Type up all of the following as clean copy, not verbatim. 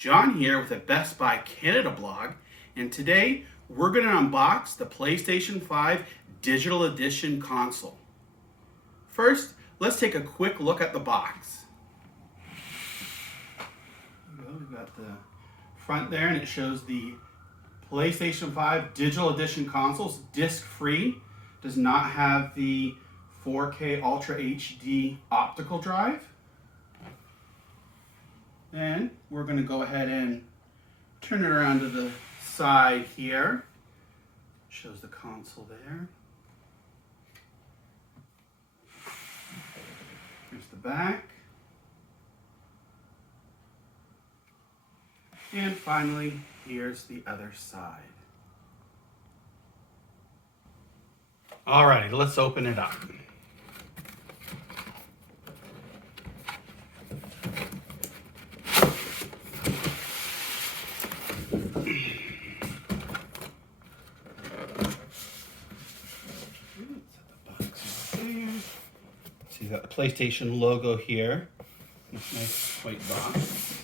John here with a Best Buy Canada blog, and today we're going to unbox the PlayStation 5 Digital Edition console. First, let's take a quick look at the box. We've got the front there, and it shows the PlayStation 5 Digital Edition consoles, disc-free, does not have the 4K Ultra HD optical drive. Then we're going to go ahead and turn it around to the side here. Shows the console there. Here's the back. And finally, here's the other side. Alrighty, let's open it up. See that the PlayStation logo here. This nice white box.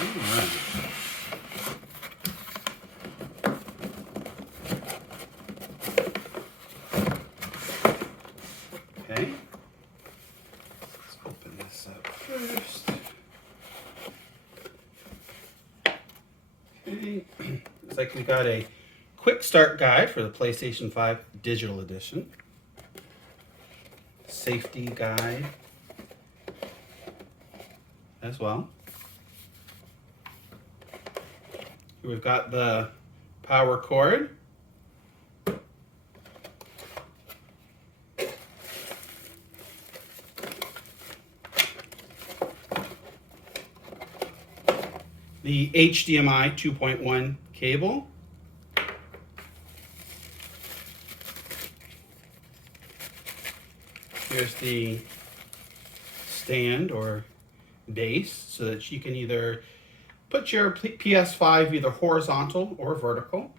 Alright. Okay. Let's open this up first. Okay. Looks like we got a quick start guide for the PlayStation 5 Digital Edition. Safety guide as well. We've got the power cord. The HDMI 2.1 cable. Here's the stand or base so that you can either put your PS5 either horizontal or vertical.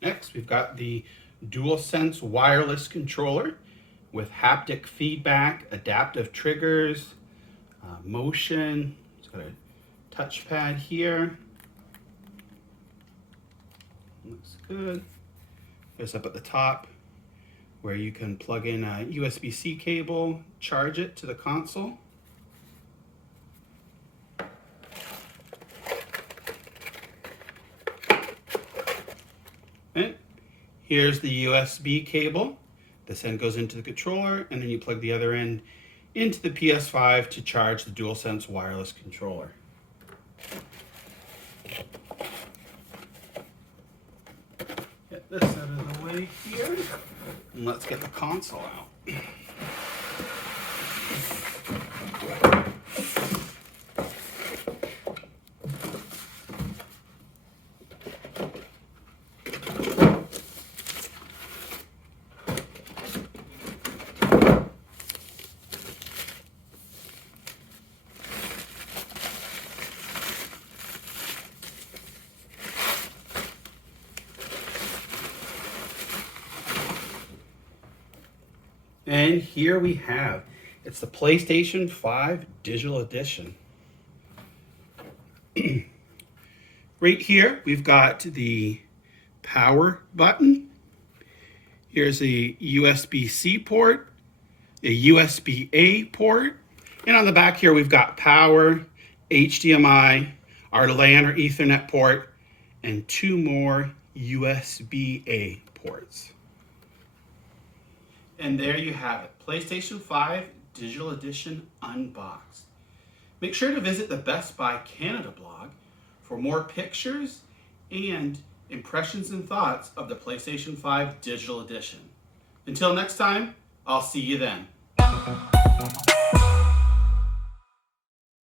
Next, we've got the DualSense wireless controller with haptic feedback, adaptive triggers, motion. It's got a touchpad here. Looks good. Goes up at the top where you can plug in a USB-C cable, charge it to the console. And here's the USB cable. This end goes into the controller, and then you plug the other end into the PS5 to charge the DualSense wireless controller. Get this out of the way here, and let's get the console out. And here we have, it's the PlayStation 5 Digital Edition. Right here, we've got the power button. Here's a USB-C port, a USB-A port, and on the back here, we've got power, HDMI, our LAN or Ethernet port, and two more USB-A ports. And there you have it, PlayStation 5 Digital Edition unboxed. Make sure to visit the Best Buy Canada blog for more pictures and impressions and thoughts of the PlayStation 5 Digital Edition. Until next time, I'll see you then.